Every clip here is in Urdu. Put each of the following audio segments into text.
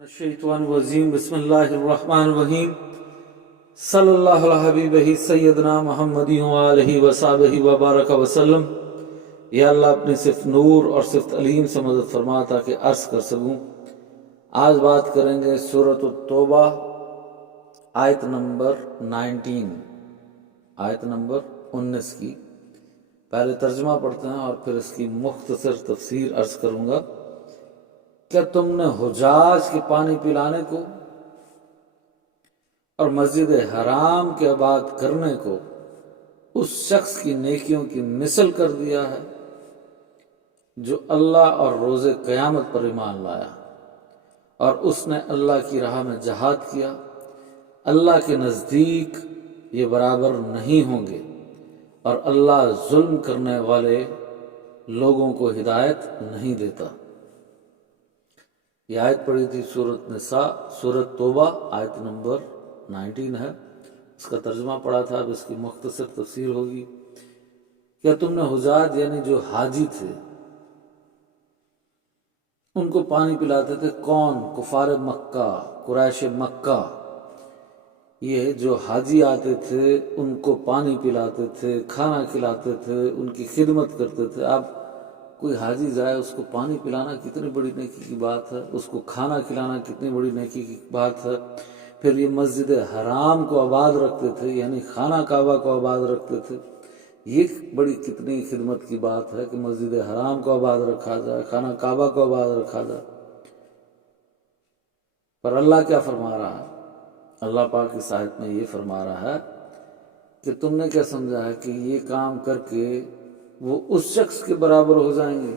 الشیطان الرجیم بسم اللہ الرحمن الرحیم صلی اللہ علیہ حبیبہ سیدنا محمد وآلہ وصحبہ وبارک وسلم۔ یا اللہ اپنے صرف نور اور صرف علیم سے مدد فرما تاکہ عرض کر سکوں۔ آج بات کریں گے سورۃ التوبہ آیت نمبر 19 کی۔ پہلے ترجمہ پڑھتے ہیں اور پھر اس کی مختصر تفسیر عرض کروں گا۔ کیا تم نے حجاج کے پانی پلانے کو اور مسجد حرام کے آباد کرنے کو اس شخص کی نیکیوں کی مثل کر دیا ہے جو اللہ اور روز قیامت پر ایمان لایا اور اس نے اللہ کی راہ میں جہاد کیا؟ اللہ کے نزدیک یہ برابر نہیں ہوں گے اور اللہ ظلم کرنے والے لوگوں کو ہدایت نہیں دیتا۔ یہ آیت پڑھی تھی سورۃ نساء، سورۃ توبہ آیت نمبر 19 ہے۔ اس کا ترجمہ پڑھا تھا، اب اس کی مختصر تفسیر ہوگی۔ کیا تم نے حجاج یعنی جو حاجی تھے ان کو پانی پلاتے تھے؟ کون؟ کفار مکہ، قریش مکہ۔ یہ جو حاجی آتے تھے ان کو پانی پلاتے تھے، کھانا کھلاتے تھے، ان کی خدمت کرتے تھے۔ اب کوئی حاجی جائے اس کو پانی پلانا کتنی بڑی نیکی کی بات ہے، اس کو کھانا کھلانا کتنی بڑی نیکی کی بات ہے۔ پھر یہ مسجد حرام کو آباد رکھتے تھے، یعنی خانہ کعبہ کو آباد رکھتے تھے۔ یہ بڑی کتنی خدمت کی بات ہے کہ مسجد حرام کو آباد رکھا جائے، خانہ کعبہ کو آباد رکھا جائے۔ پر اللہ کیا فرما رہا ہے؟ اللہ پاک اس آیت میں یہ فرما رہا ہے کہ تم نے کیا سمجھا ہے کہ یہ کام کر کے وہ اس شخص کے برابر ہو جائیں گے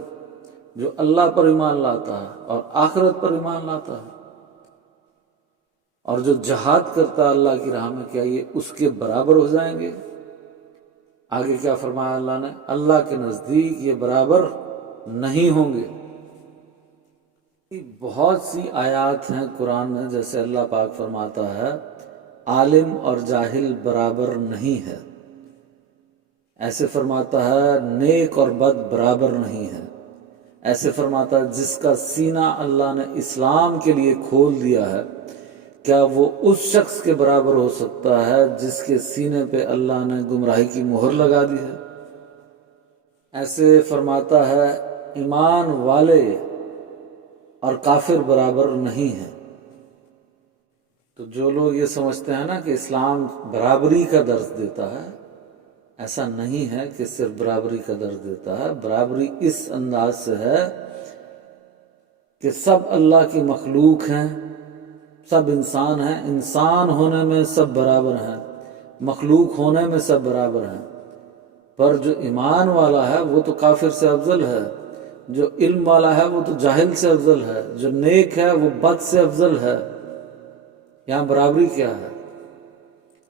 جو اللہ پر ایمان لاتا ہے اور آخرت پر ایمان لاتا ہے اور جو جہاد کرتا ہے اللہ کی راہ میں، کیا یہ اس کے برابر ہو جائیں گے؟ آگے کیا فرمایا اللہ نے؟ اللہ کے نزدیک یہ برابر نہیں ہوں گے۔ بہت سی آیات ہیں قرآن میں جیسے اللہ پاک فرماتا ہے عالم اور جاہل برابر نہیں ہے، ایسے فرماتا ہے نیک اور بد برابر نہیں ہے، ایسے فرماتا ہے جس کا سینہ اللہ نے اسلام کے لیے کھول دیا ہے کیا وہ اس شخص کے برابر ہو سکتا ہے جس کے سینے پہ اللہ نے گمراہی کی مہر لگا دی ہے؟ ایسے فرماتا ہے ایمان والے اور کافر برابر نہیں ہیں۔ تو جو لوگ یہ سمجھتے ہیں نا کہ اسلام برابری کا درس دیتا ہے، ایسا نہیں ہے کہ صرف برابری کا درس دیتا ہے۔ برابری اس انداز سے ہے کہ سب اللہ کی مخلوق ہیں، سب انسان ہیں، انسان ہونے میں سب برابر ہیں، مخلوق ہونے میں سب برابر ہیں۔ پر جو ایمان والا ہے وہ تو کافر سے افضل ہے، جو علم والا ہے وہ تو جاہل سے افضل ہے، جو نیک ہے وہ بد سے افضل ہے۔ یہاں برابری کیا ہے؟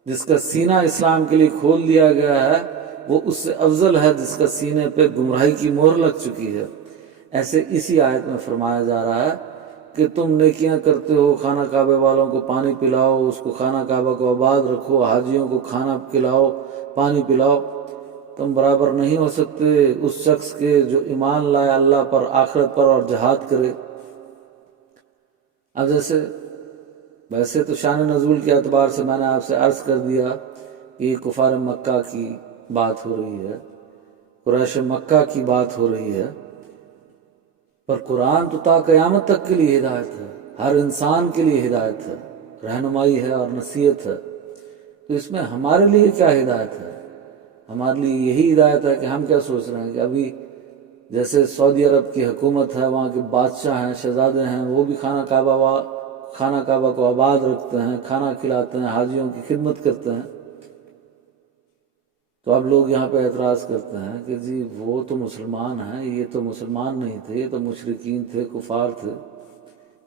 جس کا سینہ اسلام کے لیے کھول دیا گیا ہے وہ اس سے افضل ہے جس کا سینے پہ گمراہی کی مہر لگ چکی ہے۔ ایسے اسی آیت میں فرمایا جا رہا ہے کہ تم نیکیاں کرتے ہو، خانہ کعبے والوں کو پانی پلاؤ، اس کو خانہ کعبہ کو آباد رکھو، حاجیوں کو کھانا کھلاؤ، پانی پلاؤ، تم برابر نہیں ہو سکتے اس شخص کے جو ایمان لائے اللہ پر، آخرت پر اور جہاد کرے۔ اب ویسے تو شان نزول کے اعتبار سے میں نے آپ سے عرض کر دیا کہ یہ کفار مکہ کی بات ہو رہی ہے، قریش مکہ کی بات ہو رہی ہے، پر قرآن تو تا قیامت تک کے لیے ہدایت ہے، ہر انسان کے لیے ہدایت ہے، رہنمائی ہے اور نصیحت ہے۔ تو اس میں ہمارے لیے کیا ہدایت ہے؟ ہمارے لیے یہی ہدایت ہے کہ ہم کیا سوچ رہے ہیں کہ ابھی جیسے سعودی عرب کی حکومت ہے، وہاں کے بادشاہ ہیں، شہزادے ہیں، وہ بھی خانہ کعبہ کو آباد رکھتے ہیں، کھانا کھلاتے ہیں، حاجیوں کی خدمت کرتے ہیں۔ تو اب لوگ یہاں پہ اعتراض کرتے ہیں کہ جی وہ تو مسلمان ہیں، یہ تو مسلمان نہیں تھے، یہ تو مشرکین تھے، کفار تھے،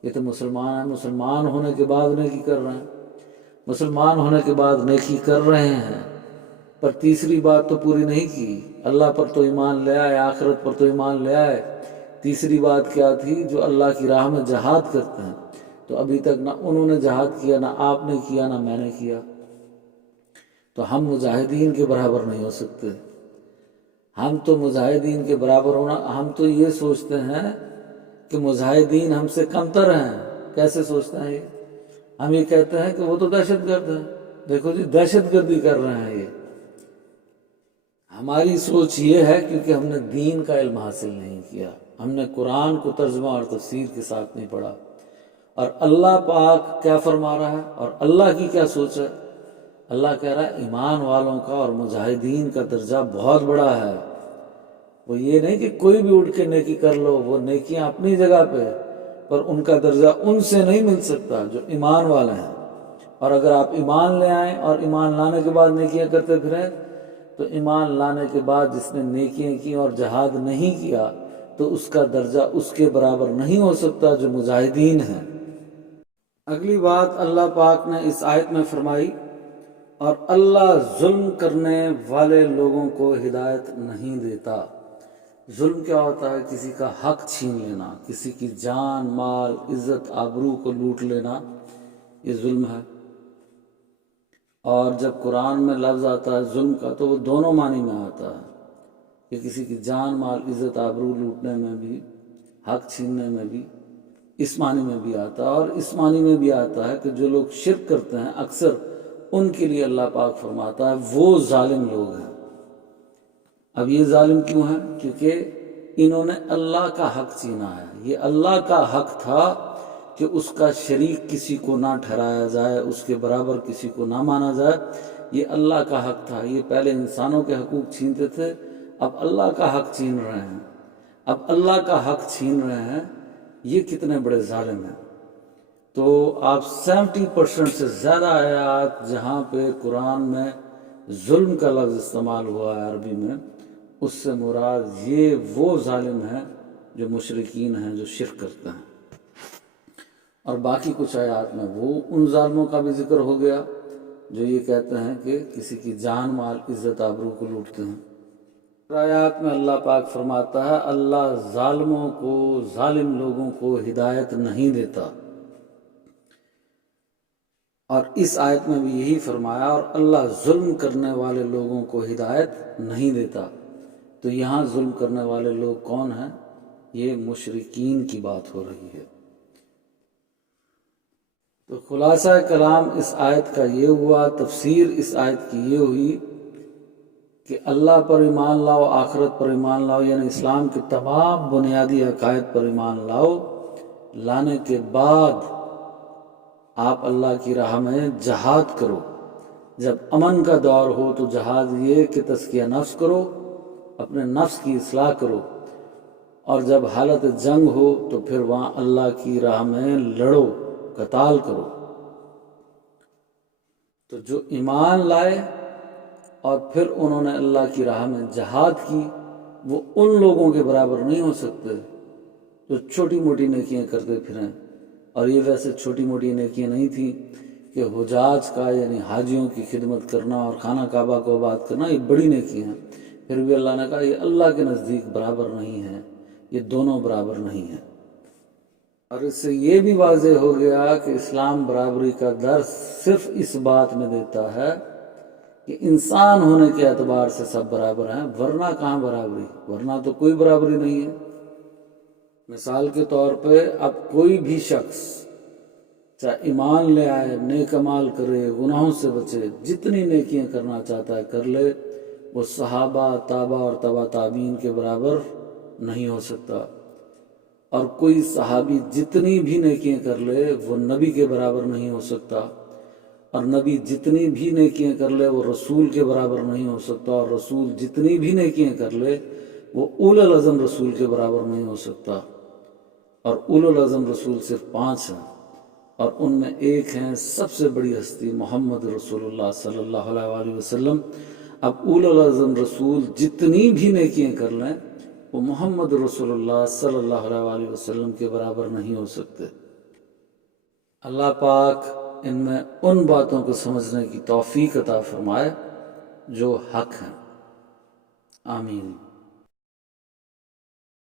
یہ تو مسلمان ہیں، مسلمان ہونے کے بعد نیکی کر رہے ہیں، مسلمان ہونے کے بعد نیکی کر رہے ہیں، پر تیسری بات تو پوری نہیں کی۔ اللہ پر تو ایمان لے آئے، آخرت پر تو ایمان لے آئے، تیسری بات کیا تھی؟ جو اللہ کی راہ میں جہاد کرتے ہیں۔ تو ابھی تک نہ انہوں نے جہاد کیا، نہ آپ نے کیا، نہ میں نے کیا، تو ہم مجاہدین کے برابر نہیں ہو سکتے۔ ہم تو مجاہدین کے برابر ہونا، ہم تو یہ سوچتے ہیں کہ مجاہدین ہم سے کمتر ہیں، کیسے سوچتے ہیں یہ؟ ہم یہ کہتے ہیں کہ وہ تو دہشت گرد ہیں، دیکھو جی دہشت گردی کر رہے ہیں یہ۔ ہماری سوچ یہ ہے کیونکہ ہم نے دین کا علم حاصل نہیں کیا، ہم نے قرآن کو ترجمہ اور تفسیر کے ساتھ نہیں پڑھا، اور اللہ پاک کیا فرما رہا ہے اور اللہ کی کیا سوچ ہے؟ اللہ کہہ رہا ہے ایمان والوں کا اور مجاہدین کا درجہ بہت بڑا ہے۔ وہ یہ نہیں کہ کوئی بھی اٹھ کے نیکی کر لو، وہ نیکیاں اپنی جگہ پہ، پر ان کا درجہ ان سے نہیں مل سکتا جو ایمان والے ہیں۔ اور اگر آپ ایمان لے آئیں اور ایمان لانے کے بعد نیکیاں کرتے پھریں تو ایمان لانے کے بعد جس نے نیکیاں کی اور جہاد نہیں کیا تو اس کا درجہ اس کے برابر نہیں ہو سکتا جو مجاہدین ہیں۔ اگلی بات اللہ پاک نے اس آیت میں فرمائی، اور اللہ ظلم کرنے والے لوگوں کو ہدایت نہیں دیتا۔ ظلم کیا ہوتا ہے؟ کسی کا حق چھین لینا، کسی کی جان، مال، عزت، آبرو کو لوٹ لینا، یہ ظلم ہے۔ اور جب قرآن میں لفظ آتا ہے ظلم کا تو وہ دونوں معنی میں آتا ہے کہ کسی کی جان، مال، عزت، آبرو لوٹنے میں بھی، حق چھیننے میں بھی، اس معنی میں بھی آتا ہے۔ اور اس معنی میں بھی آتا ہے کہ جو لوگ شرک کرتے ہیں اکثر ان کے لیے اللہ پاک فرماتا ہے وہ ظالم لوگ ہیں۔ اب یہ ظالم کیوں ہیں؟ کیونکہ انہوں نے اللہ کا حق چھینا ہے۔ یہ اللہ کا حق تھا کہ اس کا شریک کسی کو نہ ٹھہرایا جائے، اس کے برابر کسی کو نہ مانا جائے، یہ اللہ کا حق تھا۔ یہ پہلے انسانوں کے حقوق چھینتے تھے، اب اللہ کا حق چھین رہے ہیں۔ اب اللہ کا حق چھین رہے ہیں، یہ کتنے بڑے ظالم ہیں۔ تو آپ 70% سے زیادہ آیات جہاں پہ قرآن میں ظلم کا لفظ استعمال ہوا ہے عربی میں، اس سے مراد یہ وہ ظالم ہیں جو مشرکین ہیں، جو شرک کرتے ہیں۔ اور باقی کچھ آیات میں وہ ان ظالموں کا بھی ذکر ہو گیا جو یہ کہتے ہیں کہ کسی کی جان، مال، عزت، آبرو کو لوٹتے ہیں۔ آیات میں اللہ پاک فرماتا ہے اللہ ظالموں کو، ظالم لوگوں کو ہدایت نہیں دیتا۔ اور اس آیت میں بھی یہی فرمایا اور اللہ ظلم کرنے والے لوگوں کو ہدایت نہیں دیتا۔ تو یہاں ظلم کرنے والے لوگ کون ہیں؟ یہ مشرکین کی بات ہو رہی ہے۔ تو خلاصہ کلام اس آیت کا یہ ہوا، تفسیر اس آیت کی یہ ہوئی کہ اللہ پر ایمان لاؤ، آخرت پر ایمان لاؤ، یعنی اسلام کے تمام بنیادی عقائد پر ایمان لاؤ، لانے کے بعد آپ اللہ کی راہ میں جہاد کرو۔ جب امن کا دور ہو تو جہاد یہ کہ تزکیہ نفس کرو، اپنے نفس کی اصلاح کرو، اور جب حالت جنگ ہو تو پھر وہاں اللہ کی راہ میں لڑو، قتال کرو۔ تو جو ایمان لائے اور پھر انہوں نے اللہ کی راہ میں جہاد کی، وہ ان لوگوں کے برابر نہیں ہو سکتے جو چھوٹی موٹی نیکیاں کرتے پھریں۔ اور یہ ویسے چھوٹی موٹی نیکیاں نہیں تھیں کہ حجاج کا یعنی حاجیوں کی خدمت کرنا اور خانہ کعبہ کو آباد کرنا، یہ بڑی نیکی ہیں۔ پھر بھی اللہ نے کہا یہ اللہ کے نزدیک برابر نہیں ہیں، یہ دونوں برابر نہیں ہیں۔ اور اس سے یہ بھی واضح ہو گیا کہ اسلام برابری کا درس صرف اس بات میں دیتا ہے کہ انسان ہونے کے اعتبار سے سب برابر ہیں، ورنہ کہاں برابری؟ ورنہ تو کوئی برابری نہیں ہے۔ مثال کے طور پہ اب کوئی بھی شخص چاہے ایمان لے آئے، نیک اعمال کرے، گناہوں سے بچے، جتنی نیکیاں کرنا چاہتا ہے کر لے، وہ صحابہ، تابع اور تبع تابعین کے برابر نہیں ہو سکتا۔ اور کوئی صحابی جتنی بھی نیکیاں کر لے وہ نبی کے برابر نہیں ہو سکتا، اور نبی جتنی بھی نیکیاں کر لے وہ رسول کے برابر نہیں ہو سکتا، اور رسول جتنی بھی نیکیاں کر لے وہ اولو العزم رسول کے برابر نہیں ہو سکتا۔ اور اولو العزم رسول صرف 5 ہیں، اور ان میں ایک ہیں سب سے بڑی ہستی محمد رسول اللہ صلی اللہ علیہ وآلہ وسلم۔ اب اولو العزم رسول جتنی بھی نیکیاں کر لیں وہ محمد رسول اللہ صلی اللہ علیہ وآلہ وسلم کے برابر نہیں ہو سکتے۔ اللہ پاک ان میں ان باتوں کو سمجھنے کی توفیق عطا فرمائے جو حق ہیں۔ آمین۔